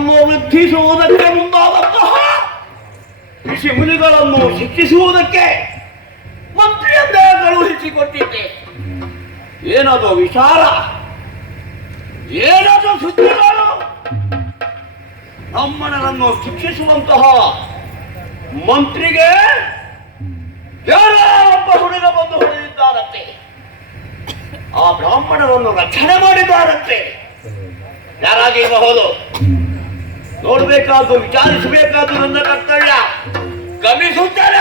ಬ್ರಾಹ್ಮಣರನ್ನು ವೃದ್ಧಿಸುವುದಕ್ಕೆ ಮುಂದಾದಂತಹ ಋಷಿ ಮುನಿಗಳನ್ನು ಶಿಕ್ಷಿಸುವುದಕ್ಕೆ ಮಂತ್ರಿಯನ್ನೇ ಕಳುಹಿಸಿಕೊಟ್ಟಿದ್ದೆ. ಏನದು ವಿಚಾರ, ಏನದು ಸುದ್ದಿಗಳು? ಬ್ರಾಹ್ಮಣರನ್ನು ಶಿಕ್ಷಿಸುವಂತಹ ಮಂತ್ರಿಗೆ ಯಾರೋ ಒಬ್ಬ ಹುಡುಗ ಬಂದು ಹೊಡೆದಿದ್ದಾರಂತೆ. ಆ ಬ್ರಾಹ್ಮಣರನ್ನು ರಕ್ಷಣೆ ಮಾಡಿದ್ದಾರಂತೆ. ಯಾರಾಗಿರಬಹುದು? ನೋಡಬೇಕಾದ್ದು, ವಿಚಾರಿಸಬೇಕಾದ್ದು ನನ್ನ ಕರ್ತವ್ಯ. ಗಮಿಸುತ್ತಾರೆ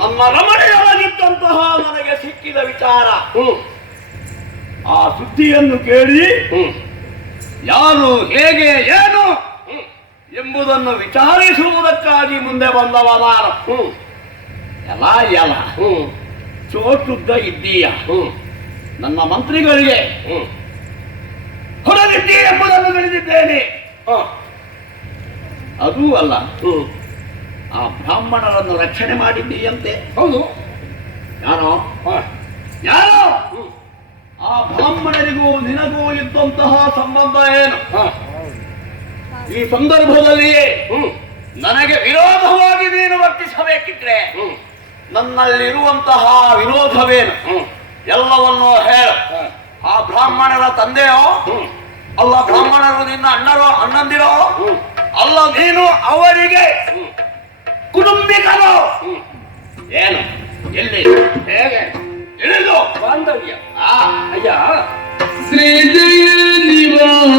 ನಮ್ಮ ರಮಣೆಯೊಳಗಿದ್ದಂತಹ ನನಗೆ ಸಿಕ್ಕಿದ ವಿಚಾರ. ಆ ಸುದ್ದಿಯನ್ನು ಕೇಳಿ ಯಾರು, ಹೇಗೆ, ಏನು ಎಂಬುದನ್ನು ವಿಚಾರಿಸುವುದಕ್ಕಾಗಿ ಮುಂದೆ ಬಂದವ ನಾನು. ಎಲ್ಲ ಚೋಟುದ್ದ ಇದ್ದೀಯ, ನನ್ನ ಮಂತ್ರಿಗಳಿಗೆ ಹೊರಗಿದ್ದೀಯ ಎಂಬುದನ್ನು ತಿಳಿದಿದ್ದೇನೆ. ಅದೂ ಅಲ್ಲ, ಆ ಬ್ರಾಹ್ಮಣರನ್ನು ರಕ್ಷಣೆ ಮಾಡಿದ್ದೀಯಂತೆ. ಹೌದು. ಯಾರೋ ಯಾರೋ ಆ ಬ್ರಾಹ್ಮಣರಿಗೂ ನಿನಗೂ ಇದ್ದಂತಹ ಸಂಬಂಧ ಏನು? ಈ ಸಂದರ್ಭದಲ್ಲಿಯೇ ನನಗೆ ವಿರೋಧವಾಗಿ ನೀನು ವರ್ತಿಸಬೇಕಿದ್ರೆ ನನ್ನಲ್ಲಿರುವಂತಹ ವಿರೋಧವೇನು ಎಲ್ಲವನ್ನೂ ಹೇಳು. ಆ ಬ್ರಾಹ್ಮಣರ ತಂದೆಯೋ ಅಲ್ಲ, ಬ್ರಾಹ್ಮಣರು ನಿನ್ನ ಅಣ್ಣರೋ ಅಣ್ಣಂದಿರೋ ಅಲ್ಲ, ನೀನು ಅವರಿಗೆ ಕುಟುಂಬಿಕರು. ಏನು, ಎಲ್ಲಿ, ಹೇಗೆ, ಇಳಿದು ಬಾಂಧವ್ಯ. ಅಯ್ಯ, ಶ್ರೀ ಜಯ ನಿವಾಸ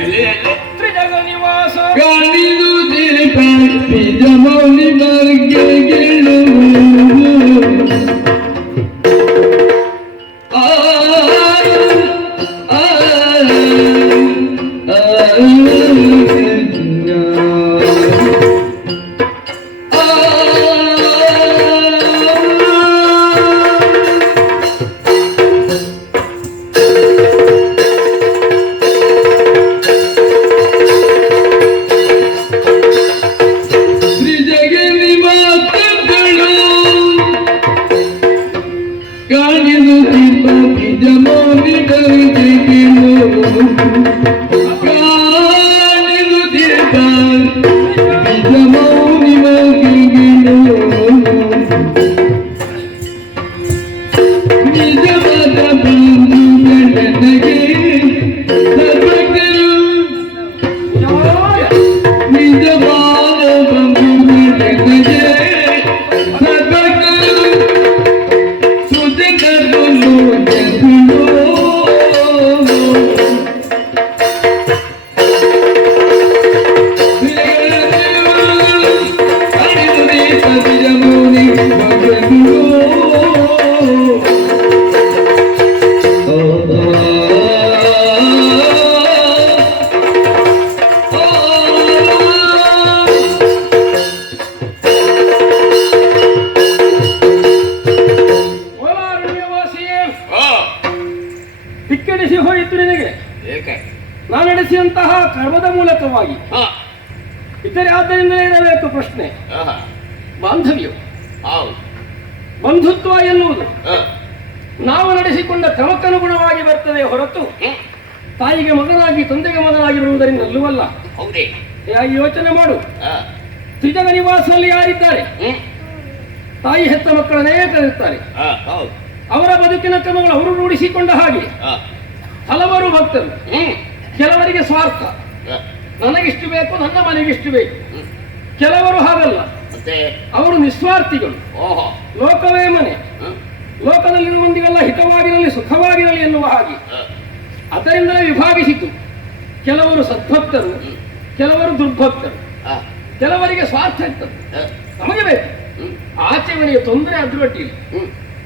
ಎಲ್ಲಿ ಎಲ್ಲಿ ತ್ರಿಜಗ ನಿವಾಸ ಕಾಣಿದು ತಿರುಪತಿ ಮೌನಿ ಮಾರ್ಗೆ ನಾನು ನಡೆಸಿದಂತಹ ಕರ್ಮದ ಮೂಲಕವಾಗಿ ಇತರೆ ಆದ್ದರಿಂದ ಇರಬೇಕು ಪ್ರಶ್ನೆ. ಬಾಂಧವ್ಯ, ಬಂಧುತ್ವ ಎನ್ನುವುದು ನಾವು ನಡೆಸಿಕೊಂಡ ಕ್ರಮಕ್ಕನುಗುಣವಾಗಿ ಬರ್ತದೆ ಹೊರತು ತಾಯಿಗೆ ಮಗನಾಗಿ ತಂದೆಗೆ ಮಗನಾಗಿರುವುದರಿಂದ ಅಲ್ಲವಲ್ಲ. ಯೋಚನೆ ಮಾಡು. ತ್ರಿಜಗ ನಿವಾಸದಲ್ಲಿ ಯಾರಿದ್ದಾರೆ? ತಾಯಿ ಹೆತ್ತ ಮಕ್ಕಳನ್ನೇ ಕರೆಯುತ್ತಾರೆ. ಅವರ ಬದುಕಿನ ಕ್ರಮಗಳು ಅವರು ರೂಢಿಸಿಕೊಂಡ ಹಾಗೆ ಹಲವರು ಭಕ್ತರು. ಕೆಲವರಿಗೆ ಸ್ವಾರ್ಥ, ನನಗಿಷ್ಟು ಬೇಕು, ನನ್ನ ಮನೆಗಿಷ್ಟು ಬೇಕು. ಕೆಲವರು ಹಾಗಲ್ಲ, ಅವರು ನಿಸ್ವಾರ್ಥಿಗಳು. ಲೋಕವೇ ಮನೆ, ಲೋಕದಲ್ಲಿರುವ ಮಂದಿಗೆಲ್ಲ ಹಿತವಾಗಿರಲಿ ಸುಖವಾಗಿರಲಿ ಎನ್ನುವ ಹಾಗೆ ಅದರಿಂದಲೇ ವಿಭಾಗಿಸಿತು. ಕೆಲವರು ಸದ್ಭಕ್ತರು, ಕೆಲವರು ದುರ್ಭಕ್ತರು, ಕೆಲವರಿಗೆ ಸ್ವಾರ್ಥ ಇರ್ತದೆ. ನಮಗೆ ಬೇಕು, ಆಚೆಯವನಿಗೆ ತೊಂದರೆ ಆದ್ರೂ ಅಡ್ಡಿಲ್ಲ.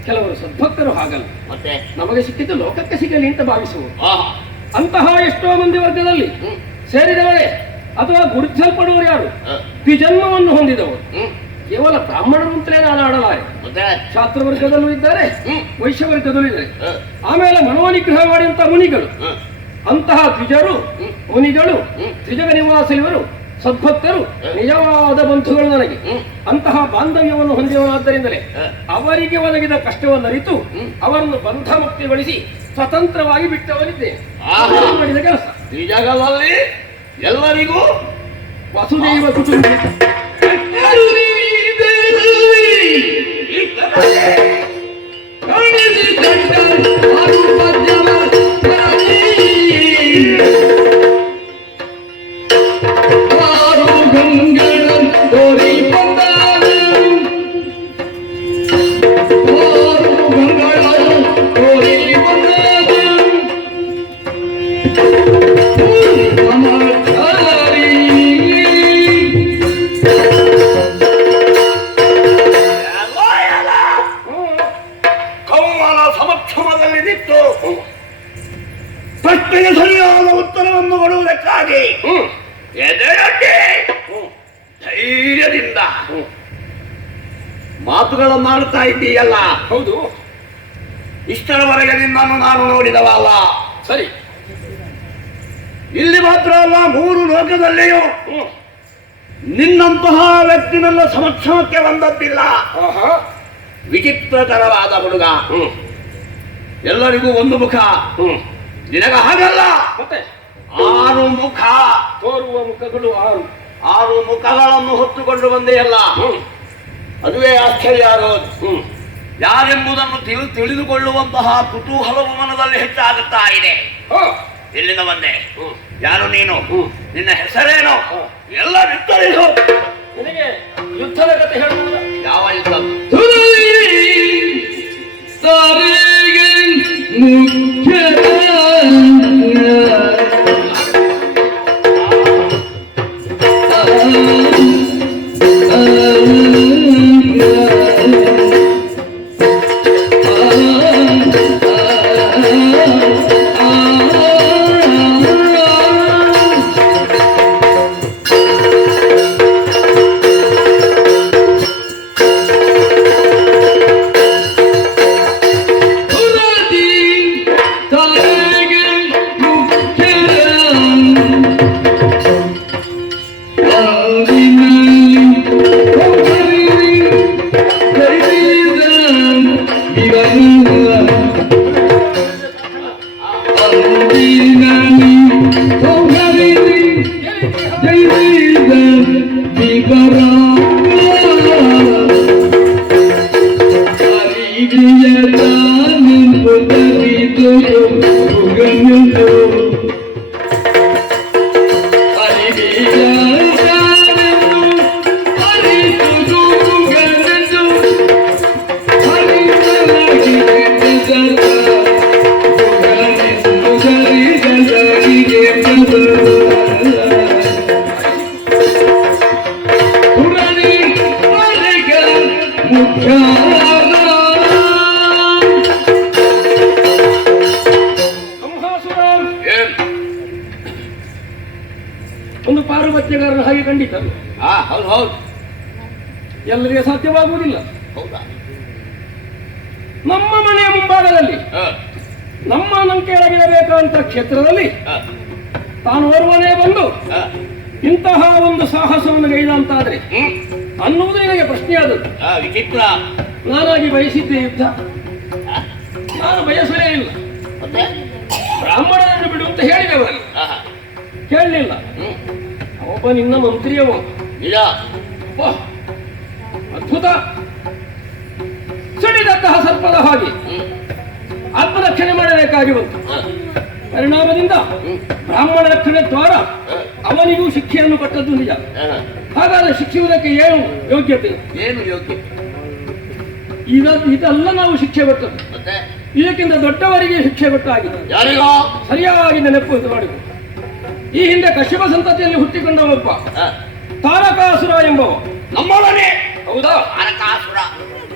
ಕೆಲವರು ಸದ್ಭಕ್ತರು ಹಾಗಲ್ಲ, ಮತ್ತೆ ನಮಗೆ ಸಿಕ್ಕಿದ್ದು ಲೋಕಕ್ಕೆ ಸಿಗಲಿ ಅಂತ ಭಾವಿಸುವರು. ಆಹಾ. ಅಂತಹ ಎಷ್ಟೋ ಮಂದಿ ವರ್ಗದಲ್ಲಿ ಸೇರಿದವರೇ ಅಥವಾ ಗುರುತಿಸಲ್ಪಡುವರು ಯಾರು ದ್ವಿಜನ್ಮವನ್ನು ಹೊಂದಿದವರು ಕೇವಲ ಬ್ರಾಹ್ಮಣರು ಅಂತಲೇ ನಾನು ಆಡಲಾರೆ. ಮತ್ತೆ ಶಾಸ್ತ್ರ ವರ್ಗದಲ್ಲೂ ಇದ್ದಾರೆ, ವೈಶ್ಯ ವರ್ಗದಲ್ಲೂ ಇದ್ದಾರೆ. ಆಮೇಲೆ ಮನೋನಿಗ್ರಹ ಮಾಡಿದಂತಹ ಮುನಿಗಳು, ಅಂತಹ ದ್ವಿಜರು ಮುನಿಗಳು ತ್ರಿಜಗ ನಿವಾಸಿಗಳು ಸದ್ಭಕ್ತರು ನಿಜವಾದ ಬಂಧುಗಳು ನನಗೆ. ಅಂತಹ ಬಾಂಧವ್ಯವನ್ನು ಹೊಂದಿದವನಾದ್ದರಿಂದಲೇ ಅವರಿಗೆ ಒದಗಿದ ಕಷ್ಟವನ್ನು ಅರಿತು ಅವರನ್ನು ಬಂಧ ಮುಕ್ತಿಗೊಳಿಸಿ ಸ್ವತಂತ್ರವಾಗಿ ಬಿಟ್ಟವನಿದ್ದೇನೆ. ಮಾಡಿದ ಕೆಲಸ ಈ ಜಗದಲ್ಲಿ ಎಲ್ಲರಿಗೂ ವಸುದೈವ ಕುಟುಂಬ ಪ್ರಶ್ನೆಗೆ ಸರಿಯಾದ ಉತ್ತರವನ್ನು ಕೊಡುವುದಕ್ಕಾಗಿ ಎದೆಯೊಡ್ಡಿ ಧೈರ್ಯದಿಂದ ಮಾತುಗಳನ್ನಾಡುತ್ತಾ ಇದ್ದೀಯಲ್ಲ. ಹೌದು, ಇಷ್ಟರವರೆಗೆ ನಿನ್ನನ್ನು ನಾನು ನೋಡಿದವಲ್ಲ. ಸರಿ, ಇಲ್ಲಿ ಮಾತ್ರ ಅಲ್ಲ, 3 ಲೋಕದಲ್ಲಿಯೂ ನಿನ್ನಂತಹ ವ್ಯಕ್ತಿನೆಲ್ಲ ಸಮಕ್ಷಮಕ್ಕೆ ಬಂದದ್ದಿಲ್ಲ. ವಿಚಿತ್ರಕರವಾದ ಹುಡುಗ, ಎಲ್ಲರಿಗೂ ಒಂದು ಮುಖ, ನಿನಗ ಹಾಗಲ್ಲ. ಮತ್ತೆ 6 ಮುಖ, ತೋರುವ ಮುಖಗಳು 6 ಮುಖಗಳನ್ನು ಹೊತ್ತುಕೊಂಡು ಬಂದೆಯಲ್ಲ. ಅದುವೇ ಆಶ್ಚರ್ಯ ಆಗೋದು. ಯಾರೆಂಬುದನ್ನು ತಿಳಿದುಕೊಳ್ಳುವಂತಹ ಕುತೂಹಲವು ಮನದಲ್ಲಿ ಹೆಚ್ಚಾಗುತ್ತಾ ಇದೆ. ಎಲ್ಲಿಂದ ಬಂದೆ, ಯಾರು ನೀನು, ನಿನ್ನ ಹೆಸರೇನು, ಎಲ್ಲ ವಿಸ್ತರಿಸು. ನಿನಗೆ ಯುದ್ಧದ ಕಥೆ ಹೇಳುವುದ? ಯಾವ ಯುದ್ಧ? ಒಂದು ಪಾರುಪತ್ಯಗಾರನ ಹಾಗೆ ಖಂಡಿತ ಹೌದು ಹೌದು, ಎಲ್ಲರಿಗೆ ಸಾಧ್ಯವಾಗುವುದಿಲ್ಲ. ಹೌದಾ? ನಮ್ಮ ಮನೆಯ ಮುಂಭಾಗದಲ್ಲಿ ನಮ್ಮ ನಂಕೆಯೊಳಗಿರಬೇಕಂತ ಕ್ಷೇತ್ರದಲ್ಲಿ ತಾನು ಓರ್ವನೇ ಬಂದು ಇಂತಹ ಒಂದು ಸಾಹಸವನ್ನು ಗೈದ ಅಂತಾದ್ರೆ ಅನ್ನುವುದು ನಿನಗೆ ಪ್ರಶ್ನೆಯಾದದ್ದು. ವಿಚಿತ್ರ. ನಾನಾಗಿ ಬಯಸಿದ್ದೆ ಯುದ್ಧ, ನಾನು ಬಯಸಲೇ ಇಲ್ಲ. ಬ್ರಾಹ್ಮಣನನ್ನು ಬಿಡು ಅಂತ ಹೇಳಿದವರಲ್ಲಿ ಕೇಳಲಿಲ್ಲ. ಒಬ್ಬ ನಿನ್ನ ಮಂತ್ರಿಯವ, ಅದ್ಭುತ, ಸಿಡಿದಂತಹ ಸರ್ಪದ ಹಾಗೆ ಆತ್ಮರಕ್ಷಣೆ ಮಾಡಬೇಕಾಗಿ ಬಂತು. ಪರಿಣಾಮದಿಂದ ಬ್ರಾಹ್ಮಣ ರಕ್ಷಣೆ ದ್ವಾರ ಅವನಿಗೂ ಶಿಕ್ಷೆಯನ್ನು ಕೊಟ್ಟದ್ದು ನಿಜ. ಹಾಗಾದ್ರೆ ಶಿಕ್ಷಿಸುವುದಕ್ಕೆ ಏನು ಯೋಗ್ಯತೆ? ಏನು ಯೋಗ್ಯತೆ? ಇದೆಲ್ಲ ನಾವು ಶಿಕ್ಷೆ ಕೊಟ್ಟದ್ದು. ಇದಕ್ಕಿಂತ ದೊಡ್ಡವರಿಗೆ ಶಿಕ್ಷೆ ಕೊಟ್ಟಾಗಿದೆ. ಯಾರಿಗೋ ಸರಿಯಾಗಿ ನೆನಪು ಮಾಡಿದ್ರು. ಈ ಹಿಂದೆ ಕಶ್ಯಪ ಸಂತತಿಯಲ್ಲಿ ಹುಟ್ಟಿಕೊಂಡ ಒಬ್ಬ ತಾರಕಾಸುರ ಎಂಬವ ನಮ್ಮವನೇ. ಹೌದಾ? ನರಕಾಸುರ.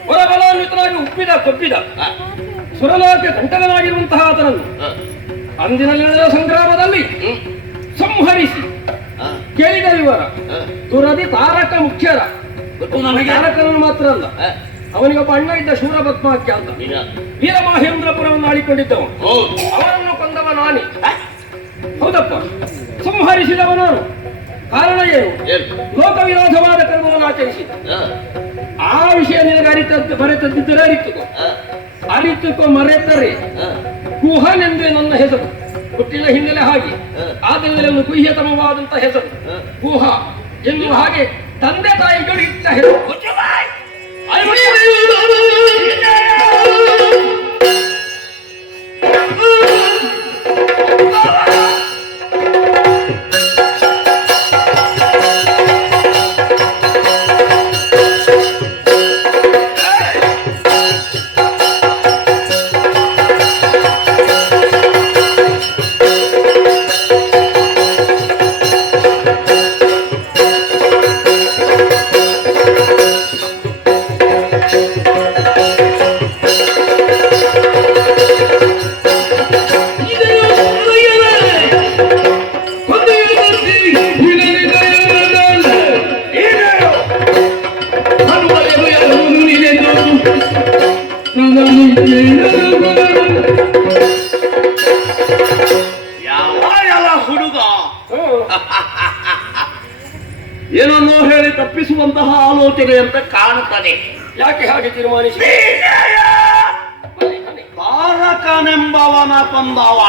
ಹೊರಬಲಾನ್ವಿತನಾಗಿ ಉಪ್ಪಿದ ಕೊಬ್ಬಿದ ಸುರಲೋಕ ಕಂಟಕನಾಗಿರುವಂತಹ ಆತನನ್ನು ಅಂದಿನಲ್ಲಿ ನಡೆದ ಸಂಗ್ರಾಮದಲ್ಲಿ ಸಂಹರಿಸಿ ಕೇಳಿದ ವಿವರ ತುರದಿ ತಾರಕ ಮುಖ್ಯರ ತಾರಕನನ್ನು ಮಾತ್ರ ಅಲ್ಲ, ಅವನಿಗೊಬ್ಬ ಅಣ್ಣ ಇದ್ದ ಶೂರ ಪದ್ಮಾಖ್ಯ ಅಂತ ವೀರಮಾಹೇಂದ್ರಪುರವನ್ನು ಆಳಿಕೊಂಡಿದ್ದವ. ಅವನನ್ನು ಕೊಂದವ ನಾನಿ. ಹೌದಪ್ಪ, ಸಂಹರಿಸಿದವನಾನು. ಕಾರಣ ಏನು? ಲೋಕ ವಿರೋಧವಾದ ಕರ್ಮವನ್ನು ಆಚರಿಸಿದ. ಆ ವಿಷಯ ನಿನಗೆ ಮರೆತದ್ದಿದ್ದರೆ ಅರಿತುಕೋ ಮರೆತರೆ ಕುಹನೆಂದೇ ನನ್ನ ಹೆಸರು. ಹುಟ್ಟಿನ ಹಿನ್ನೆಲೆ ಹಾಗೆ, ಆದ್ದರಿಂದ ಒಂದು ಗುಹ್ಯತಮವಾದಂತಹ ಹೆಸರು ಕುಹ ಎನ್ನುವ ಹಾಗೆ ತಂದೆ ತಾಯಿಗಳು ಇಟ್ಟ ಹೆಸರು. ಏನನ್ನೋ ಹೇಳಿ ತಪ್ಪಿಸುವಂತಹ ಆಲೋಚನೆ ಅಂತ ಕಾಣುತ್ತದೆ. ಯಾಕೆ ಹಾಗೆ ತೀರ್ಮಾನಿಸಿ? ತಾರಕನೆಂಬವನ ಕೊಂದವ.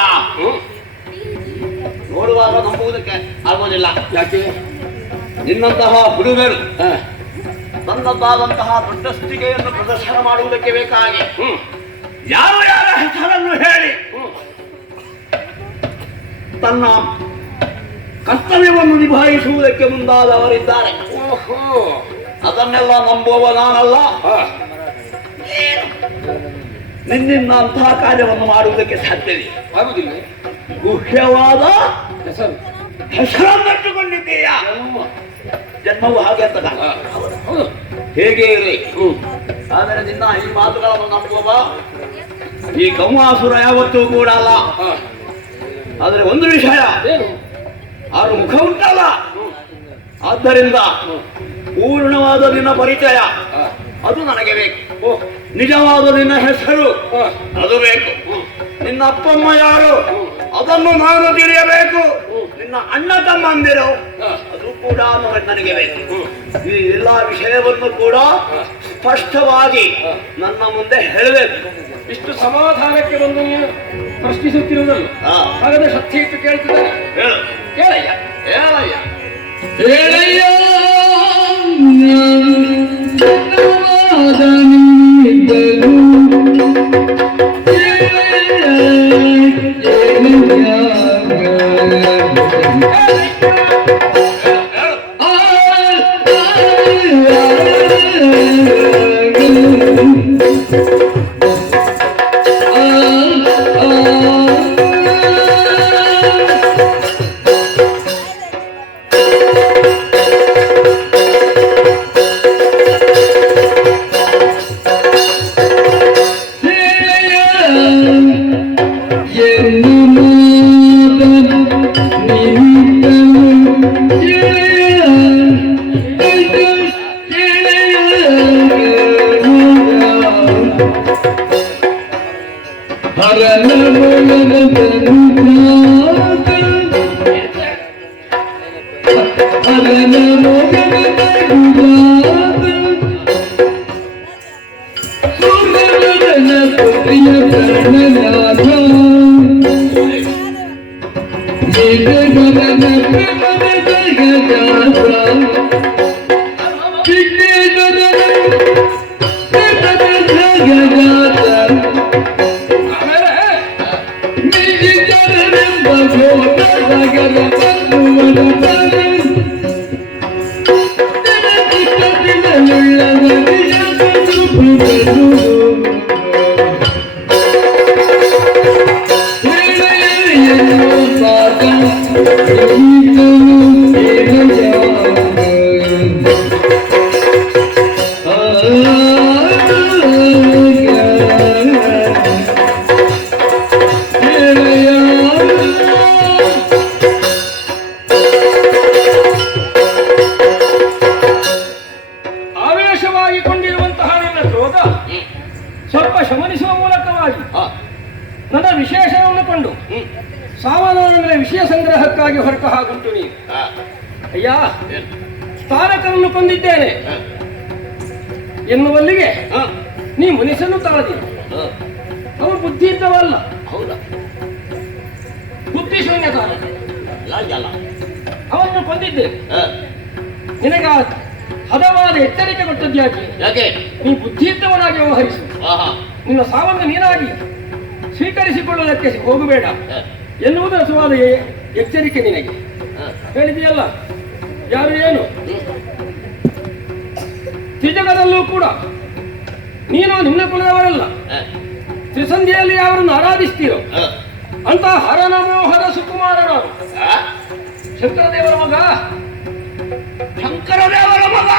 ನೋಡುವಾಗ ನಂಬುವುದಕ್ಕೆ ಆಗೋದಿಲ್ಲ. ಯಾಕೆ? ನಿನ್ನಂತಹ ಹುಡುಗರು ತನ್ನದ್ದಾದಂತಹ ದೊಡ್ಡಸ್ತಿಗೆಯನ್ನು ಪ್ರದರ್ಶನ ಮಾಡುವುದಕ್ಕೆ ಬೇಕಾಗಿ ಯಾರು ಯಾರ ಹೆಸರನ್ನು ಹೇಳಿ ತನ್ನ ಕರ್ತವ್ಯವನ್ನು ನಿಭಾಯಿಸುವುದಕ್ಕೆ ಮುಂದಾದವರಿದ್ದಾರೆ. ಅದನ್ನೆಲ್ಲ ನಂಬುವ ನಾನಲ್ಲ. ನಿನ್ನಿಂದ ಅಂತಹ ಕಾರ್ಯವನ್ನು ಮಾಡುವುದಕ್ಕೆ ಸಾಧ್ಯವಿದೆ. ಆಗುದಿಲ್ಲ. ಗುಹ್ಯವಾದ ಹೆಸರು ಹೆಸರನ್ನಿಟ್ಟುಕೊಂಡಿದ್ದೀಯ. ಜನ್ಮವು ಹಾಗೆ ಅಂತ ಹೇಗೆ ಇರಲಿ. ಆದರೆ ನಿನ್ನ ಈ ಮಾತುಗಳನ್ನು ನಂಬುವ ಈ ಗವಾಸುರ ಯಾವತ್ತೂ ಕೂಡ ಅಲ್ಲ. ಆದರೆ ಒಂದು ವಿಷಯ, ಆರು ಮುಖ ಉಂಟಲ್ಲ, ಆದ್ದರಿಂದ ಪೂರ್ಣವಾದ ನಿನ್ನ ಪರಿಚಯ ಅದು ನನಗೆ ಬೇಕು. ನಿಜವಾದ ನಿನ್ನ ಹೆಸರು ಅದು ಬೇಕು. ನಿನ್ನ ಅಪ್ಪಮ್ಮ ಯಾರು ಅದನ್ನು ನಾನು ತಿಳಿಯಬೇಕು. ನಿನ್ನ ಅಣ್ಣ ತಮ್ಮಂದಿರು ಅದು ಕೂಡ ನನಗೆ ಬೇಕು. ಈ ಎಲ್ಲ ವಿಷಯವನ್ನು ಕೂಡ ಸ್ಪಷ್ಟವಾಗಿ ನನ್ನ ಮುಂದೆ ಹೇಳಬೇಕು. ಇಷ್ಟು ಸಮಾಧಾನಕ್ಕೆ ಬಂದು ನೀನು ಪ್ರಶ್ನಿಸುತ್ತಿರುವುದಲ್ಲ. ಹಾಗಾದ್ರೆ ಶಕ್ತಿ ಇಟ್ಟು ಕೇಳ್ತಿದ್ದಾರೆ. ಹೇಳು. ಕೇಳಯ್ಯ ಹೇಳಯ್ಯ. ಹೇಳಯ್ಯ ಶಮನಿಸುವ ಮೂಲಕವಾಗಿ ಹ. ನನ್ನ ವಿಶೇಷವನ್ನು ಕೊಂಡು ಸಾವನವರ ವಿಷಯ ಸಂಗ್ರಹಕ್ಕಾಗಿ ಹೊರಟ ಹಾಗುಂಟು ನೀನು. ಹ. ಅಯ್ಯ, ಏನು? ತಾರಕರನ್ನು ಕೊಂದಿದ್ದೇನೆ ಹ. ಎನ್ನುವಲ್ಲಿಗೆ ಹ. ನೀ ಮನುಷ್ಯನು ತಾಳದಿ. ಹ. ಅವನು ಬುದ್ಧಿ ಇದ್ದವಲ್ಲ, ಹೌದಾ? ಬುದ್ಧಿ ಶೂನ್ಯ ತಾರಕ. ಲಾಜಲ್ಲ. ಅವನು ಕೊಂದಿದ್ದೆ. ಹ. ನಿನಗ ಹದವಾದ ಎಚ್ಚರಿಕೆ ಕೊಟ್ಟದ್ದು ಯಾಕೆ? ಯಾಕೆ? ನೀ ಬುದ್ಧಿ ಇದ್ದವನಾಗಿ ವ್ಯವಹರಿಸು. ಆಹಾ. ನಿನ್ನ ಸಾವನ್ನು ನೀನಾಗಿ ಸ್ವೀಕರಿಸಿಕೊಳ್ಳುವುದಕ್ಕೆ ಹೋಗಬೇಡ ಹ. ಎನ್ನುವುದು ರಸವಾದ ಎಚ್ಚರಿಕೆ ನಿನಗೆ ಹ. ಹೇಳಿದೆಯಲ್ಲ. ಯಾರು ಏನು ಹ್ಮ್. ತ್ರಿಜಗದಲ್ಲೂ ಕೂಡ ನೀನು ನಿನ್ನ ಕುಲದವರಲ್ಲ. ಹ. ತ್ರಿಸಂಧಿಯಲ್ಲಿ ಯಾರನ್ನು ಆರಾಧಿಸ್ತೀರೋ ಹ. ಅಂತ ಹರನ ಮೋಹದ ಸುಕುಮಾರನು ಹ. ಶಂಕರದೇವರ ಮಗ. ಶಂಕರ ದೇವರ ಮಗ.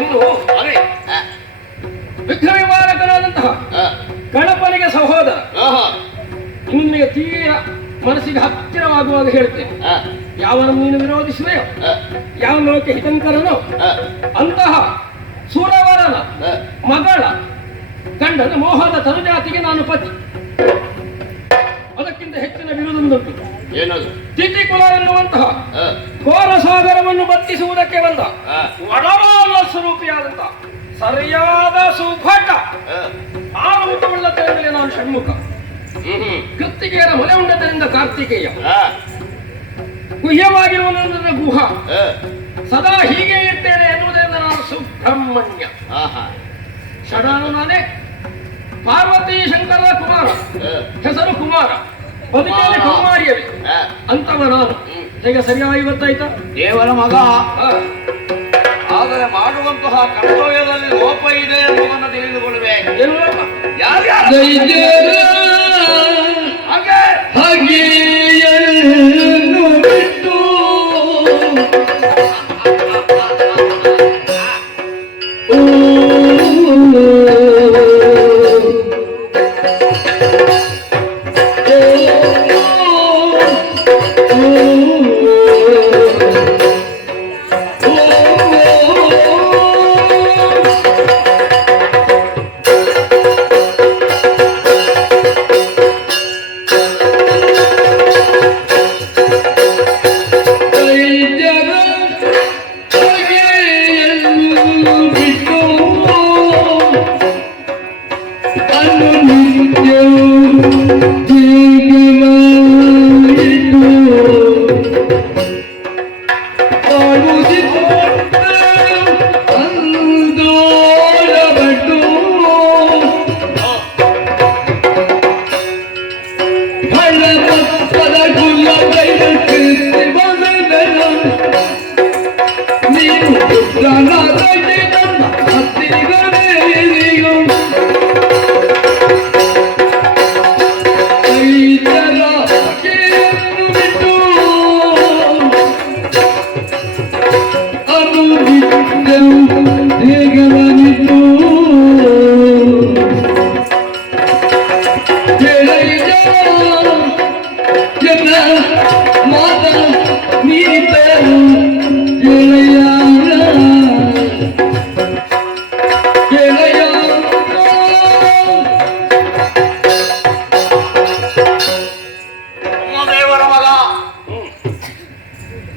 ಇನ್ನು ಅದೇ. ಹ. ವಿಘ್ನ ನಿವಾರಕನಾದಂತಹ ಹ. ಗಣಪನಿಗೆ ಸಹೋದರ. ಆಹಾ. ಇನ್ನು ನಿನಗೆ ತೀರ ಮನಸ್ಸಿಗೆ ಹತ್ತಿರವಾಗುವಾಗ ಹೇಳ್ತೇನೆ. ಹ. ಯಾವನನ್ನು ನೀನು ವಿರೋಧಿಸುವೆಯೋ, ಹ. ಯಾವ ಲೋಕ ಹಿತಂಕರನೋ ಹ. ಅಂತಹ ಸುರವರನ ಹ. ಮಗಳ ಗಂಡನ ಮೋಹದ ತನುಜಾತಿಗೆ ನಾನು ಪತಿ. ಅದಕ್ಕಿಂತ ಹೆಚ್ಚಿನ ವಿರುದ್ಧುಂಟು. ಏನದು? ತಿಥಿಕುಲ ಎನ್ನುವಂತಹ ಹ. ಘೋರ ಸಾಗರವನ್ನು ಬತ್ತಿಸುವುದಕ್ಕೆ ಬಂದ ಹ. ವಡಮಾಲ ಸ್ವರೂಪಿಯಾದಂತ ಸರಿಯಾದ ಸುಭಟ ಹ. ಆ ರೂಪವುಳ್ಳತರಿಂದಲೇ ನಾನು ಷಣ್ಮುಖ. ಹ್ಮ್. ಕೃತ್ತಿಗೆಯರ ಮೊಲೆ ಉಂಡತರಿಂದ ಕಾರ್ತಿಕೇಯ. ಹ. ಗುಹ್ಯವಾಗಿರುವುದರಿಂದ ಗುಹ. ಹ. ಸದಾ ಹೀಗೆ ಇರ್ತೇನೆ ಎನ್ನುವುದರಿಂದ ನಾನು ಸುಬ್ರಹ್ಮಣ್ಯ. ಆಹಾ. ಷಡಾನು ನಾನೇ. ಪಾರ್ವತಿ ಶಂಕರ ಕುಮಾರ, ಹ. ಹೆಸರು ಕುಮಾರ, ಬದುಕಲ್ಲಿ ಕುಮಾರಿಯರು ಹ. ಅಂತವ ನಾನು. ಹೇಗೆ ಸರಿಯಾಗಿ ಗೊತ್ತಾಯ್ತಾ? ದೇವರ ಮಗ. ಹ. ಆದರೆ ಮಾಡುವಂತಹ ಕರ್ತವ್ಯದಲ್ಲಿ ಲೋಪ ಇದೆ ಎಂಬುದನ್ನು ತಿಳಿದುಕೊಳ್ಳಬೇಕು. ಏನು ಲೋಪ? ಯಾರ್ಯಾರು ದೈತ್ಯರ ಹಾಗೆ ಹಗೆಯನ್ನು ಬಿಟ್ಟು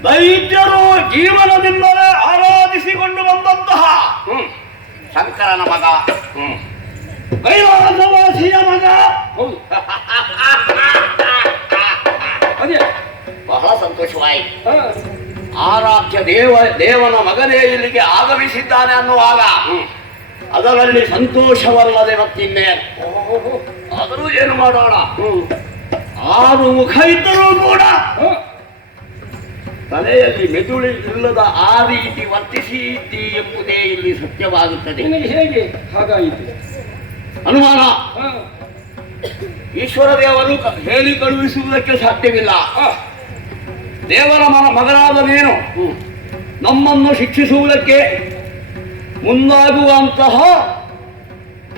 ದೈತ್ಯರು ಜೀವನದಿಂದಲೇ ಆರಾಧಿಸಿಕೊಂಡು ಬಂದಂತಹ ಶಂಕರನ ಮಗ, ಕೈಲಾಸವಾಸಿಯ ಮಗ. ಹೌದು. ಅದೇ ಬಹಳ ಸಂತೋಷವಾಯಿತು. ಹ. ಆರಾಧ್ಯ ದೇವನ ಮಗನೇ ಇಲ್ಲಿಗೆ ಆಗಮಿಸಿದ್ದಾನೆ ಅನ್ನುವಾಗ ಅದರಲ್ಲಿ ಸಂತೋಷವಲ್ಲದೆ ಮತ್ತಿನ್ನೇನು. ಆದರೂ ಏನು ಮಾಡೋಣ, 6 ಮುಖ ಇದ್ದರೂ ಕೂಡ ತಲೆಯಲ್ಲಿ ಮೆದುಳು ಇಲ್ಲದ ಆ ರೀತಿ ವರ್ತಿಸಿದ್ದಿ ಎಂಬುದೇ ಇಲ್ಲಿ ಸತ್ಯವಾಗುತ್ತದೆ. ನಿನಗೆ ಹೇಗೆ ಹಾಗಾಯಿತು? ಅನುಮಾನ ಹ. ಈಶ್ವರ ದೇವರು ಹೇಳಿ ಕಳುಹಿಸುವುದಕ್ಕೆ ಸಾಧ್ಯವಿಲ್ಲ. ದೇವರ ಮಗನಾದ ನೀನು ನಮ್ಮನ್ನು ಶಿಕ್ಷಿಸುವುದಕ್ಕೆ ಮುಂದಾಗುವಂತಹ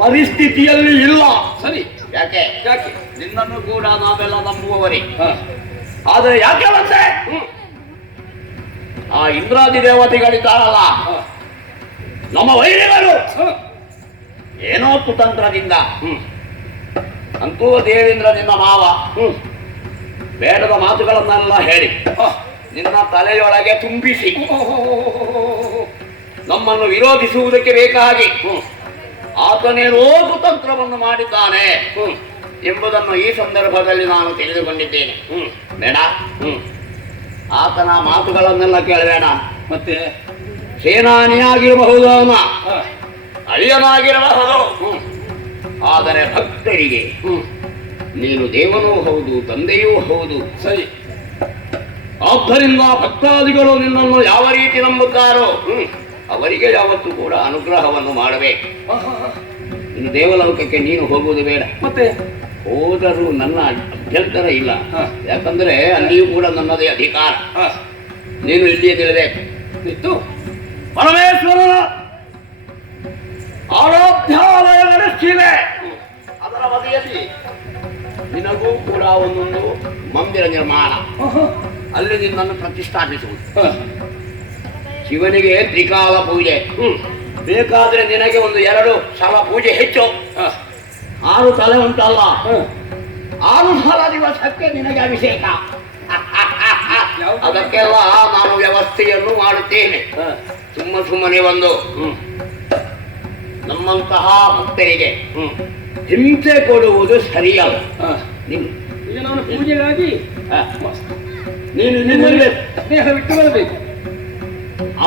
ಪರಿಸ್ಥಿತಿಯಲ್ಲಿ ಇಲ್ಲ. ಸರಿ. ಯಾಕೆ ಯಾಕೆ? ನಿನ್ನನ್ನು ಕೂಡ ನಾವೆಲ್ಲ ನಂಬುವವರೇ. ಹ. ಆದರೆ ಯಾಕೆ ಬಂದೆ? ಆ ಇಂದ್ರಾದಿ ದೇವತೆಗಳಿದ್ದಾರಲ್ಲ, ನಮ್ಮ ವೈರಿಗಳು, ಏನೋ ಕುತಂತ್ರದಿಂದ ಅಂತೂ ದೇವೇಂದ್ರ ನಿನ್ನ ಮಾವ ಬೇಡದ ಮಾತುಗಳನ್ನೆಲ್ಲ ಹೇಳಿ ನಿನ್ನ ತಲೆಯೊಳಗೆ ತುಂಬಿಸಿ ನಮ್ಮನ್ನು ವಿರೋಧಿಸುವುದಕ್ಕೆ ಬೇಕಾಗಿ ಆತನೇನೋ ಕುತಂತ್ರವನ್ನು ಮಾಡಿದ್ದಾನೆ ಎಂಬುದನ್ನು ಈ ಸಂದರ್ಭದಲ್ಲಿ ನಾನು ತಿಳಿದುಕೊಂಡಿದ್ದೇನೆ. ಬೇಡ, ಆತನ ಮಾತುಗಳನ್ನೆಲ್ಲ ಕೇಳಬೇಡ. ಮತ್ತೆ ಸೇನಾನಿಯಾಗಿರಬಹುದು, ಅವನ ಅಳಿಯನಾಗಿರಬಹುದು, ಆದರೆ ಭಕ್ತರಿಗೆ ನೀನು ದೇವನೂ ಹೌದು, ತಂದೆಯೂ ಹೌದು. ಸರಿ. ಆದ್ದರಿಂದ ಭಕ್ತಾದಿಗಳು ನಿನ್ನನ್ನು ಯಾವ ರೀತಿ ನಂಬುತ್ತಾರೋ ಅವರಿಗೆ ಯಾವತ್ತೂ ಕೂಡ ಅನುಗ್ರಹವನ್ನು ಮಾಡಬೇಕು. ಇನ್ನು ದೇವಲೋಕಕ್ಕೆ ನೀನು ಹೋಗುವುದು ಬೇಡ. ಮತ್ತೆ ಹೋದರೂ ನನ್ನ ಅಭ್ಯಂತರ ಇಲ್ಲ. ಯಾಕಂದ್ರೆ ಅಲ್ಲಿಯೂ ಕೂಡ ನನ್ನದೇ ಅಧಿಕಾರ. ನೀನು ಇಲ್ಲಿಯೇ ನಿಲ್ಲಬೇಕು. ಇತ್ತು ಪರಮೇಶ್ವರನ ಆರಾಧ್ಯಾಲಯಗಳಿವೆ. ಅದರ ಬದಿಯಲ್ಲಿ ನಿನಗೂ ಕೂಡ ಒಂದೊಂದು ಮಂದಿರ ನಿರ್ಮಾಣ, ಅಲ್ಲಿ ನಿನ್ನನ್ನು ಪ್ರತಿಷ್ಠಾಪಿಸುವುದು. ಶಿವನಿಗೆ ತ್ರಿಕಾಲ ಪೂಜೆ, ಬೇಕಾದ್ರೆ ನಿನಗೆ 1-2 ಸಲ ಪೂಜೆ ಹೆಚ್ಚು. 6 ತಲೆ ಉಂಟಲ್ಲ, 6 ಸಲ ದಿವಸಕ್ಕೆ ನಿನಗೆ ಅಭಿಷೇಕ. ಅದಕ್ಕೆಲ್ಲ ನಾನು ವ್ಯವಸ್ಥೆಯನ್ನು ಮಾಡುತ್ತೇನೆ. ಸುಮ್ಮನೆ ಒಂದು ನಮ್ಮಂತಹ ಭಕ್ತರಿಗೆ ಹಿಂಸೆ ಕೊಡುವುದು ಸರಿಯಲ್ಲ. ಈಗ ನಾನು ಪೂಜೆಗಾಗಿ ನೀನು ನಿಮ್ಮಲ್ಲಿ ಸ್ನೇಹ ಬಿಟ್ಟು ಬರಬೇಕು.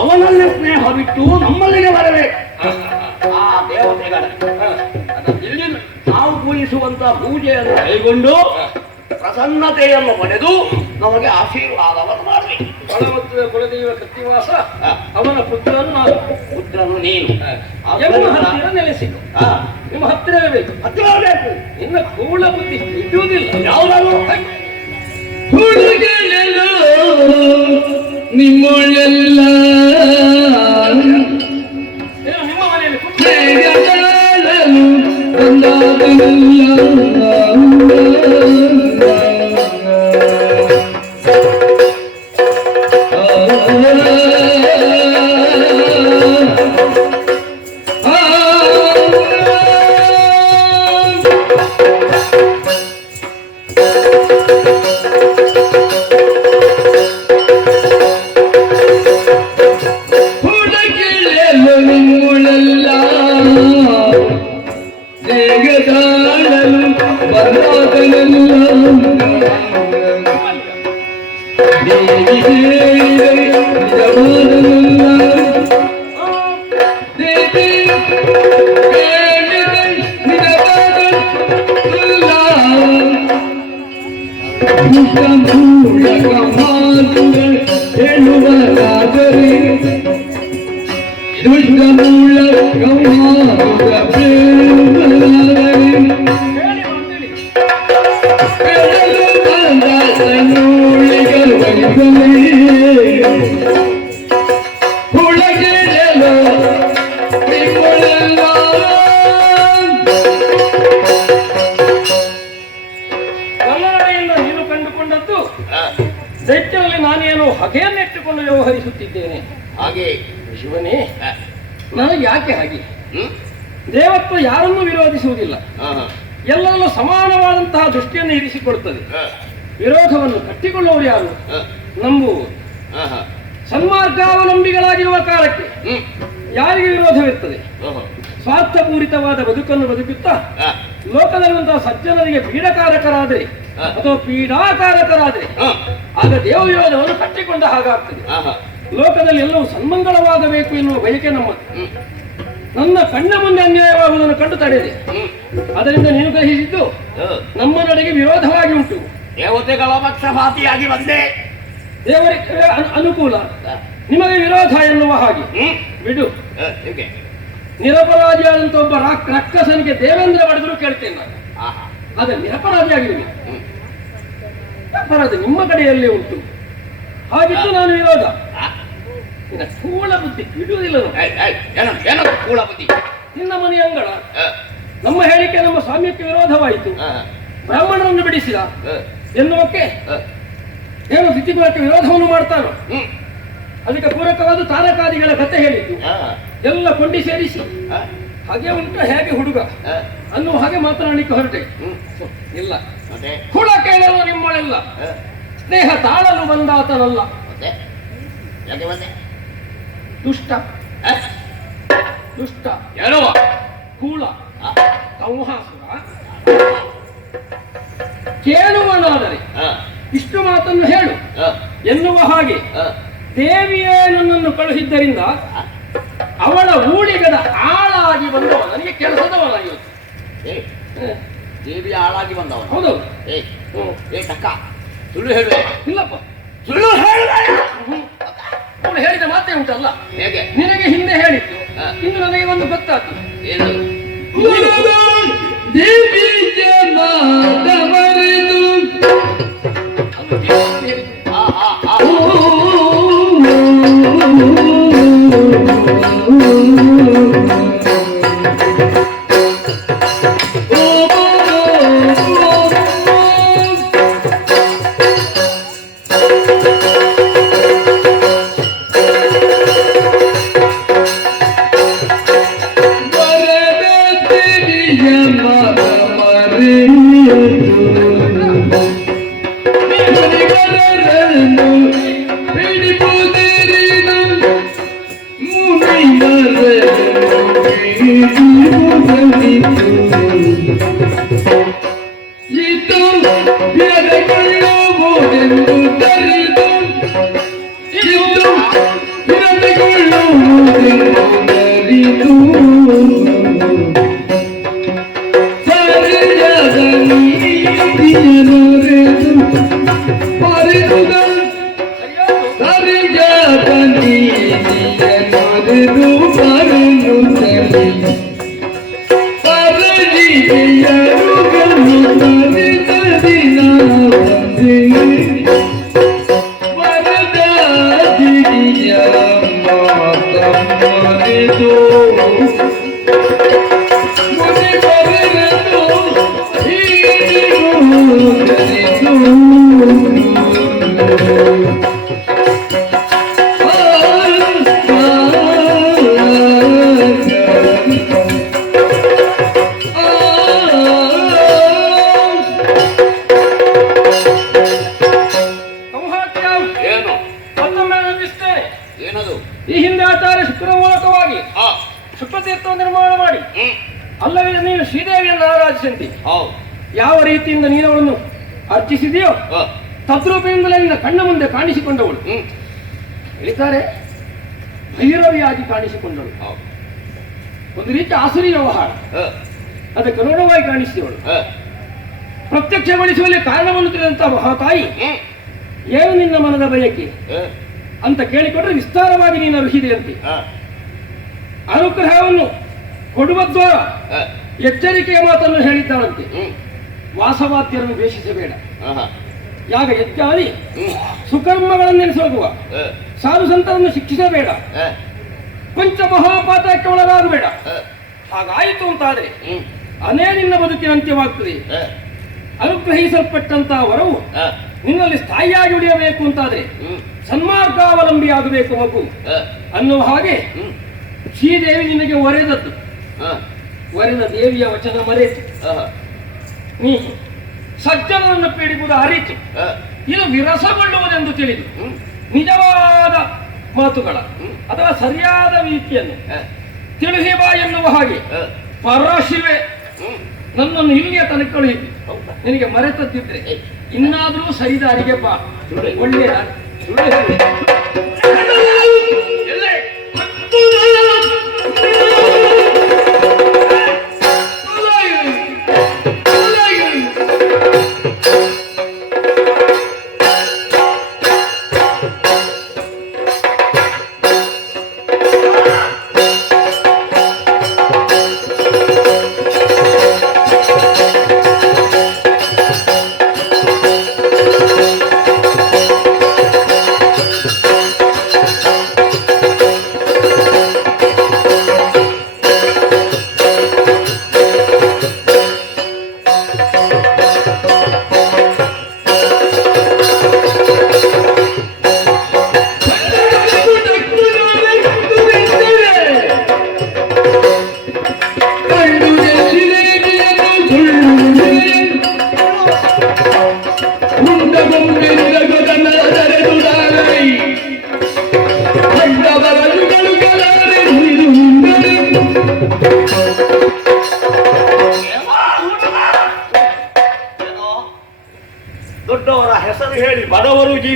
ಅವನಲ್ಲಿ ಸ್ನೇಹ ಬಿಟ್ಟು ನಮ್ಮಲ್ಲಿಗೆ ಬರಬೇಕು. ಆ ದೇವತೆಗಳ ಇಲ್ಲಿ ನಾವು ಪೂಜಿಸುವಂತ ಪೂಜೆಯನ್ನು ಕೈಗೊಂಡು ಪ್ರಸನ್ನತೆಯನ್ನು ಪಡೆದು ನಮಗೆ ಆಶೀರ್ವಾದವನ್ನು ಮಾಡಬೇಕು. ಬಲವತ್ತು ಕುಲದೈವ ಕೃತ್ತಿವಾಸ ಅವನ ಪುತ್ರನು ನಾನು, ಪುತ್ರನು ನೀನು. ಹತ್ತಿರ ನೆಲೆಸಿತು. ನಿಮ್ಮ ಹತ್ತಿರವೇ ಬೇಕು, ಹತ್ತಿರ ಬೇಕು. ಇನ್ನ ಕೂಳ ಬುದ್ಧಿ ಇಡುವುದಿಲ್ಲ. ಯಾವುದಾದ್ರು ಹುಡುಗಳೆಲ್ಲ ನಿಮ್ಮೊಳೆಲ್ಲ ನಿಮ್ಮ ಮನೆಯಲ್ಲಿ ಹೇಗಲಾಡಲು ಬಂದಾಗಲೆಲ್ಲ ದೈತ್ಯರಲ್ಲಿ ನಾನೇನು ಹಗೆಯನ್ನೆಟ್ಟುಕೊಂಡು ವ್ಯವಹರಿಸುತ್ತಿದ್ದೇನೆ. ಹಾಗೆ ಶಿವನೇ, ನನಗೆ ಯಾಕೆ ಹಾಗೆ? ದೇವತ್ವ ಯಾರನ್ನೂ ವಿರೋಧಿಸುವುದಿಲ್ಲ, ಎಲ್ಲರಲ್ಲೂ ಸಮಾನವಾದಂತಹ ದೃಷ್ಟಿಯನ್ನು ಇರಿಸಿಕೊಡುತ್ತದೆ. ವಿರೋಧವನ್ನು ಕಟ್ಟಿಕೊಳ್ಳುವವರು ಯಾರು? ನಂಬುವುದು. ಸನ್ಮಾರ್ಗಾವಲಂಬಿಗಳಾಗಿರುವ ಕಾಲಕ್ಕೆ ಯಾರಿಗೆ ವಿರೋಧವಿರ್ತದೆ? ಸ್ವಾರ್ಥಪೂರಿತವಾದ ಬದುಕನ್ನು ಬದುಕುತ್ತಾ ಲೋಕದಲ್ಲಿರುವಂತಹ ಸಜ್ಜನರಿಗೆ ಪೀಡಕಾರಕರಾದರೆ ಅಥವಾ ಪೀಡಾಕಾರಕರಾದರೆ ಆಗ ದೇವ ವಿರೋಧವನ್ನು ಕಟ್ಟಿಕೊಂಡ ಹಾಗಾಗ್ತದೆ. ಲೋಕದಲ್ಲಿ ಎಲ್ಲವೂ ಸನ್ಮಂಗಳವಾಗಬೇಕು ಎನ್ನುವ ಬಯಕೆ ನಮ್ಮದು. ನನ್ನ ಕಣ್ಣ ಮುಂದೆ ಅನ್ಯಾಯವಾಗುವುದನ್ನು ಕಂಡು ತಡೆದೆ. ಅದರಿಂದ ನೀನು ಗ್ರಹಿಸಿದ್ದು ನಮ್ಮ ನಡೆಗೆ ವಿರೋಧವಾಗಿ ಉಂಟು. ದೇವತೆಗಳ ಪಕ್ಷಪಾತಿಯಾಗಿ ಬಂದೆ, ದೇವರಿಗೆ ಅನುಕೂಲ, ನಿಮಗೆ ವಿರೋಧ ಎನ್ನುವ ಹಾಗೆ ಬಿಡು. ನಿರಪರಾಧಿಯಾದಂತ ಒಬ್ಬ ರಕ್ಕಸನಿಗೆ ದೇವೇಂದ್ರ ಮಾಡಿದ್ರು ಕೇಳ್ತೇನೆ ನಾನು. ಆದರೆ ನಿರಪರಾಧಿಯಾಗಿರಬೇಕು. ಅಪರಾಧ ನಿಮ್ಮ ಕಡೆಯಲ್ಲೇ ಉಂಟು, ಹಾಗಿದ್ದು ನಾನು ವಿರೋಧ. ಕೂಳ ಬುದ್ಧಿ ಬಿಡುವುದಿಲ್ಲ. ಕೂಳ ಬುದ್ಧಿ ನಿನ್ನ ಮನೆಯ ಅಂಗಳ ನಮ್ಮ ಹೇಳಿಕೆ ನಮ್ಮ ಸ್ವಾಮ್ಯಕ್ಕೆ ವಿರೋಧವಾಯಿತು, ಬ್ರಾಹ್ಮಣರನ್ನು ಬಿಡಿಸಿದ ಎನ್ನುವಕ್ಕೆ ಏನು ಸ್ಥಿತಿಗುಣಕ್ಕೆ ವಿರೋಧವನ್ನು ಮಾಡ್ತಾನೋ ಅದಕ್ಕೆ ಪೂರಕವಾದ ತಾರಕಾದಿಗಳ ಕಥೆ ಹೇಳಿದ್ದು ಎಲ್ಲ ಕೊಂಡಿ ಸೇರಿಸಿ ಹಾಗೆ ಉಂಟು ಹೇಗೆ ಹುಡುಗ ಅನ್ನುವ ಹಾಗೆ ಮಾತನಾಡಲಿಕ್ಕೆ ಹೊರಟೆ. ಇಲ್ಲ, ಹುಳ ಕೇಳಲು ನಿಮ್ಮಳೆಲ್ಲ, ಸ್ನೇಹ ತಾಳಲು ಬಂದಾತನಲ್ಲ. ದುಷ್ಟ ದುಷ್ಟ ಏನೋ ಕೂಳ ಸಂಹಾಸುರ ಕೇಳುವನಾದರೆ ಇಷ್ಟು ಮಾತನ್ನು ಹೇಳು ಎನ್ನುವ ಹಾಗೆ ದೇವಿಯೇ ನನ್ನನ್ನು ಕಳುಹಿದ್ದರಿಂದ ಅವಳ ಊಳಿಗದ ಆಳಾಗಿ ಬಂದವ, ನನಗೆ ಕೆಲಸದವನ ಇವತ್ತು. ದೇವಿಯ ಆಳಾಗಿ ಬಂದವ. ಹೌದು. ಏ ಟಕ್ಕ, ಸುಳ್ಳು ಹೇಳುವೆ? ಇಲ್ಲಪ್ಪ, ಸುಳ್ಳು ಹೇಳುವೆ. ಅವಳು ಹೇಳಿದ ಮಾತೇ ಉಂಟಲ್ಲ, ಹೇಗೆ? ನಿನಗೆ ಹಿಂದೆ ಹೇಳಿದ್ದು, ಇನ್ನು ನನಗೆ ಒಂದು ಗೊತ್ತಾಯ್ತು. ಏನು? ದೇವಿ ಜನಾದ ಮರೆದು ಈ ಹಿಂದೆ ಆಚಾರ್ಯ ಶುಕ್ರ ಮೂಲಕವಾಗಿ ಶುಕ್ರತೀರ್ಥ ನಿರ್ಮಾಣ ಮಾಡಿ ಅಲ್ಲವೇ ನೀನು ಶ್ರೀದೇವಿಯನ್ನು ಆರಾಧಿಸಂತಿ. ಯಾವ ರೀತಿಯಿಂದ ನೀನು ಅವಳನ್ನು ಅರ್ಚಿಸಿದೆಯೋ ತದ್ರೂಪದಿಂದಲೇ ನಿನ್ನ ಕಣ್ಣ ಮುಂದೆ ಕಾಣಿಸಿಕೊಂಡವಳು. ಹೇಳಿದ್ದಾರೆ ಭೈರವಿಯಾಗಿ ಕಾಣಿಸಿಕೊಂಡಳು. ಒಂದು ರೀತಿ ಆಸುರಿ ವ್ಯವಹಾರ, ಅದಕ್ಕೆ ಅನುಗುಣವಾಗಿ ಕಾಣಿಸಿದವಳು. ಪ್ರತ್ಯಕ್ಷಗೊಳಿಸುವಲ್ಲಿ ಕಾರಣವನ್ನು ತಿಳಿದಂತಹ ಮಹಾತಾಯಿ, ಏನು ನಿನ್ನ ಮನದ ಬಯಕೆ ಅಂತ ಕೇಳಿಕೊಂಡ್ರೆ ವಿಸ್ತಾರವಾಗಿ ನೀನು ಅರ್ಹಿದೆಯಂತೆ. ಅನುಗ್ರಹವನ್ನು ಕೊಡುವ ದ್ವಾರ ಎಚ್ಚರಿಕೆಯ ಮಾತನ್ನು ಹೇಳಿದ್ದಾಳಂತೆ. ವಾಸವಾದ್ಯರನ್ನು ದ್ವೇಷಿಸಬೇಡ, ಯಾಗ ಯಜ್ಞಾದಿ ಸುಕರ್ಮಗಳನ್ನೆನಿಸೋಗುವ ಸಾಧು ಸಂತರನ್ನು ಶಿಕ್ಷಿಸಬೇಡ, ಪಂಚಮಹಾಪಾತಕ್ಕೆ ಒಳಗಾಗಬೇಡ. ಹಾಗಾಯಿತು ಅಂತಾದ್ರೆ ಅನೇ ನಿನ್ನ ಬದುಕಿನ ಅಂತ್ಯವಾಗ್ತದೆ. ಅನುಗ್ರಹಿಸಲ್ಪಟ್ಟಂತಹ ವರವು ನಿನ್ನಲ್ಲಿ ಸ್ಥಾಯಿಯಾಗಿ ಉಳಿಯಬೇಕು ಅಂತಾದ್ರೆ ಸನ್ಮಾರ್ಗಾವಲಂಬಿಯಾಗಬೇಕು ಮಗು ಅನ್ನುವ ಹಾಗೆ ಶ್ರೀದೇವಿ ನಿನಗೆ ಒರೆದದ್ದು. ಒರೆದ ದೇವಿಯ ವಚನ ಮರೆತು ನೀ ಸಜ್ಜನವನ್ನು ಪೀಡಿಸುವುದು ಅರಿತು ಇದು ವಿರಸಗೊಳ್ಳುವುದೆಂದು ತಿಳಿದು ನಿಜವಾದ ಮಾತುಗಳ ಅಥವಾ ಸರಿಯಾದ ರೀತಿಯನ್ನು ತಿಳಿಹಿಬಾ ಎನ್ನುವ ಹಾಗೆ ಪರಶಿವೆ ನನ್ನನ್ನು ಇಲ್ಲಿಯ ತನಕ ಕಳುಹಿದ್ದು. ನಿನಗೆ ಮರೆತದ್ದಿದ್ರೆ ಇನ್ನಾದ್ರೂ ಸರಿದಾರಿಗೆ ಬಾ, ಒಳ್ಳೆಯ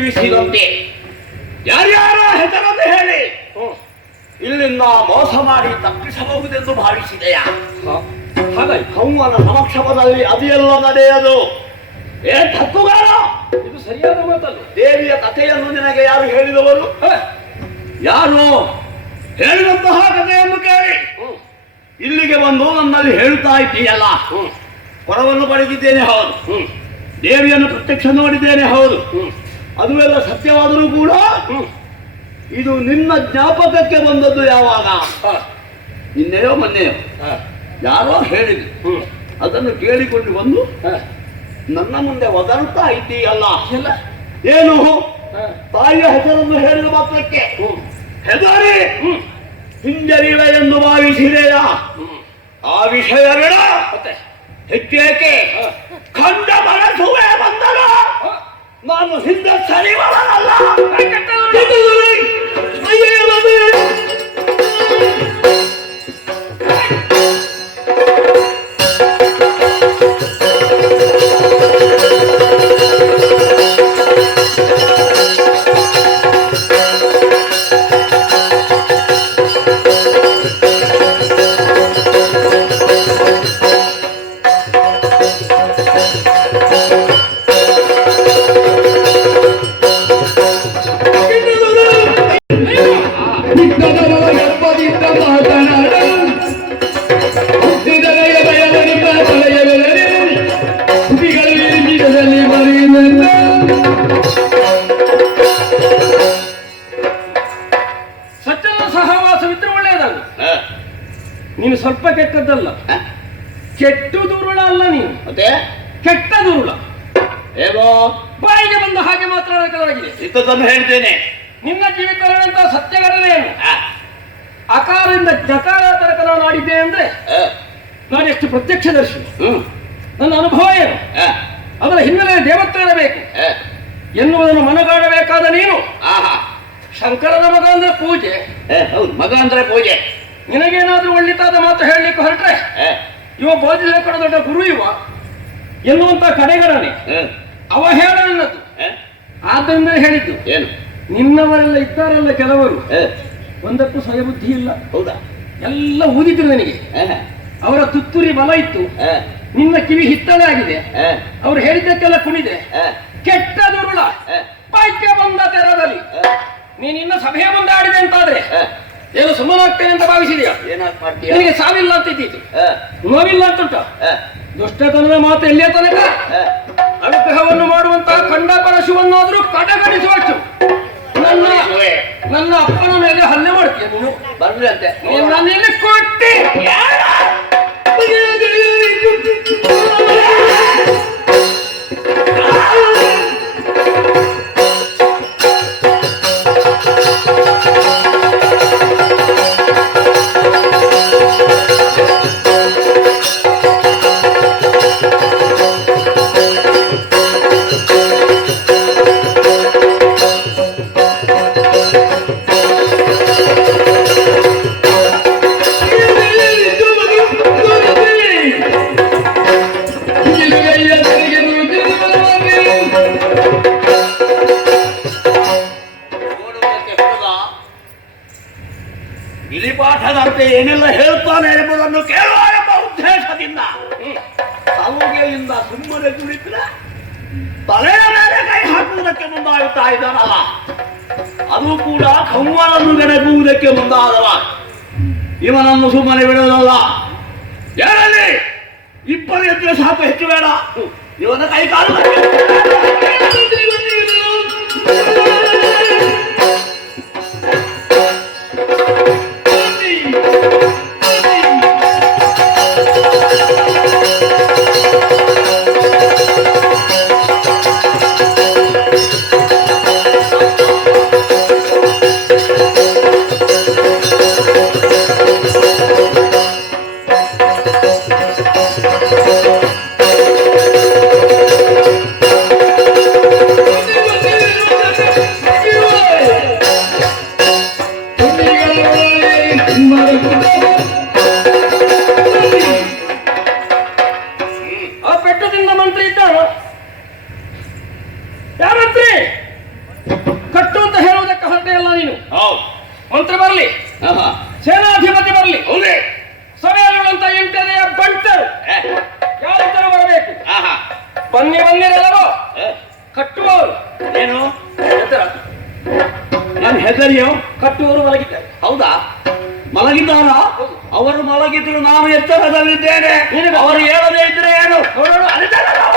ತಿಳಿಸಿದಂತೆ ಯಾರ್ಯಾರ ಹೆಸರನ್ನು ಹೇಳಿ ಇಲ್ಲಿಂದ ಮೋಸ ಮಾಡಿ ತಪ್ಪಿಸಬಹುದೆಂದು ಭಾವಿಸಿದೆಯಾ? ಹಾಗಾಯ್ತು. ಕೌವನ ಸಮಕ್ಷಮದಲ್ಲಿ ಅದೆಲ್ಲ ನಡೆಯದು. ತಕ್ಕುಗಾರ, ಇದು ಸರಿಯಾದ ಮಾತಲ್ಲ. ದೇವಿಯ ಕಥೆಯನ್ನು ನಿನಗೆ ಯಾರು ಹೇಳಿದವರು? ಯಾರು ಹೇಳಿದಂತಹ ಕಥೆಯನ್ನು ಕೇಳಿ ಇಲ್ಲಿಗೆ ಬಂದು ನನ್ನಲ್ಲಿ ಹೇಳ್ತಾ ಇದ್ದೀಯಲ್ಲ. ಹೊರವನ್ನು ಪಡೆದಿದ್ದೇನೆ, ಹೌದು. ದೇವಿಯನ್ನು ಪ್ರತ್ಯಕ್ಷ ನೋಡಿದ್ದೇನೆ, ಹೌದು. ಅದುವೆಲ್ಲ ಸತ್ಯವಾದರೂ ಕೂಡ ಇದು ನಿನ್ನ ಜ್ಞಾಪಕಕ್ಕೆ ಬಂದದ್ದು ಯಾವಾಗ? ನಿನ್ನೆಯೋ ಮೊನ್ನೆಯೋ ಯಾರೋ ಹೇಳಿದ್ರು. ಅದನ್ನು ಕೇಳಿಕೊಂಡು ಬಂದು ನನ್ನ ಮುಂದೆ ಒದರುತ್ತಾ ಇದ್ದೀಯಲ್ಲ. ಏನು ತಾಯಿಯ ಹೆಸರನ್ನು ಹೇಳಿದ ಮಾತ್ರಕ್ಕೆ ಹೆದರಿ ಹಿಂಜರಿವೆ ಎಂದು ಭಾವಿಸಿದೆಯಾ? ಆ ವಿಷಯ ಬೇಡ. ಹೆಚ್ಚೇಕೆ ಖಂಡ ಮನಸುವೆ ಬಂದರ ನಾನು ಹಿಂದೆ ಸರಿವಲ್ಲ. ನೀನು ಸ್ವಲ್ಪ ಕೆಟ್ಟದ್ದಲ್ಲ, ಕೆಟ್ಟು ದುರುಳ ಅಲ್ಲ. ನೀನು ಮತ್ತೆ ಕೆಟ್ಟ ದುರುಳ. ಹೇಗೋ ಬಾಯಿಗೆ ಬಂದ ಹಾಗೆ ಮಾತನಾಡಬೇಕಾಗಿದೆ. ಇದ್ದದನ್ನು ಹೇಳ್ತೇನೆ. ನಿನ್ನ ಜೀವಿತದಂತ ಸತ್ಯಗಳೇನು? ಅಕಾರದಿಂದ ಜಕಾರ ತನಕ ನಾನು ಆಡಿದ್ದೆ ಅಂದ್ರೆ ನಾನೆಷ್ಟು ಪ್ರತ್ಯಕ್ಷದರ್ಶಿ. ನನ್ನ ಅನುಭವ ಏನು, ಅದರ ಹಿನ್ನೆಲೆ ದೇವತ್ವ ಇರಬೇಕು ಎನ್ನುವುದನ್ನು ಮನಗಾಣಬೇಕಾದ ನೀನು ಶಂಕರನ ಮಗ ಅಂದ್ರೆ ಪೂಜೆ. ಹೌದು, ಮಗ ಅಂದ್ರೆ ಪೂಜೆ. ನಿನಗೇನಾದ್ರೂ ಒಳ್ಳಿತಾದ ಮಾತು ಹೇಳಲಿಕ್ಕೆ ಹೊರಟ್ರೆ ಇವ ಬೋಧಿಸಲ್ಪಡ ದೊಡ್ಡ ಗುರು ಇವ ಎನ್ನುವಂತ ಕಡೆಗಣನೆ ಅವಹೇಳನದ್ದು. ಆದ್ದರಿಂದ ಹೇಳಿದ್ದು ಏನು, ನಿನ್ನವರೆಲ್ಲ ಇದ್ದಾರಲ್ಲ ಕೆಲವರು ಒಂದಕ್ಕೂ ಸ್ವಯಬುದ್ಧಿ ಇಲ್ಲ. ಹೌದಾ? ಎಲ್ಲ ಊದಿದ್ರು ನನಗೆ. ಅವರ ತುತ್ತೂರಿ ಬಲ ಇತ್ತು, ನಿನ್ನ ಕಿವಿ ಹಿತ್ತಳೆ ಆಗಿದೆ. ಅವ್ರು ಹೇಳಿದ್ದಕ್ಕೆಲ್ಲ ಕುಣಿದೆ. ಕೆಟ್ಟ ದುರುಳ ಪಾಯ್ಕೆ ಬಂದ ತೆರದಲ್ಲಿ ನೀನ್ ಇನ್ನ ಸಭೆಯ ಮುಂದೆ ಆಡಿದೆ ಅಂತಾದ್ರೆ ಏನು ಸುಮ್ಮನಾಗ್ತೇನೆ ಅಂತ ಭಾವಿಸಿದೆಯಾ? ನಿನಗೆ ಸಾವಿಲ್ಲ ಅಂತ ಇದ್ದೀತು, ನೋವಿಲ್ಲ ಅಂತುಂಟ. ದುಷ್ಟತನದ ಮಾತು ಎಲ್ಲಿಯ ತನಕ ಅನುಗ್ರಹವನ್ನು ಮಾಡುವಂತಹ ಖಂಡ ಪರಶುವನ್ನಾದ್ರೂ ಕಡೆಗಣಿಸುವಷ್ಟು ನನ್ನ ಅಪ್ಪನ ಮೇಲೆ ಹಲ್ಲೆ ಮಾಡ್ತೀಯ ನೀನು. ಬರ್ಲಿ ಅಂತೆ ನಾನು ಎಲ್ಲಿ ಕೊಟ್ಟಿ ಗಿರಿಪಾಠದಂತೆ ಏನೆಲ್ಲ ಹೇಳ್ತಾನೆ ಎಂಬುದನ್ನು ಕೇಳುವ ಎಂಬ ಉದ್ದೇಶದಿಂದ ತಲುಗೆಯಿಂದ ಸುಮ್ಮನೆ ಕುಳಿತರೆ ತಲೆಯ ಮೇಲೆ ಕೈ ಹಾಕುವುದಕ್ಕೆ ಮುಂದಾಗುತ್ತಾ ಇದ್ದಾನಲ್ಲ, ಅದು ಕೂಡ ಕೌವನನ್ನು ನೆನಪುವುದಕ್ಕೆ ಮುಂದಾದವ. ಇವನನ್ನು ಸುಮ್ಮನೆ ಬಿಡುವುದಲ್ಲ. ಯಾರಲ್ಲಿ ಇಬ್ಬರು ಎದ್ರೆ ಸಾಕು, ಹೆಚ್ಚು ಬೇಡ. ಇವನ ಕೈ ಕಾಲು ಬರಲಿ, ಆಹಾ. ಸೇನಾಧಿಪತಿ ಬರಲಿ, ಹೌದೇ ಸಭೆಯಲ್ಲಿರುವಂತ 8ನೆಯ ಬಂಟರು ಯಾರಿದ್ದರೂ ಬರಬೇಕು. ಆಹಾ. ಬನ್ನಿರಲ್ಲವೋ ಏ, ಕಟ್ಟುವವರು ಏನು ಎತ್ತರ. ನಾನು ಹೆದರಿಯೋ ಕಟ್ಟುವವರು ಮಲಗಿದ್ದಾರೆ. ಹೌದಾ? ಮಲಗಿದ್ದಾರ? ಅವರು ಮಲಗಿದ್ರು ನಾನು ಎತ್ತರದಲ್ಲಿದ್ದೇನೆ. ಅವರು ಹೇಳದೇ ಇದ್ರೆ ಏನು ನೋಡೋಣ. ಅರಿತಲ್ಲ ನಾವು.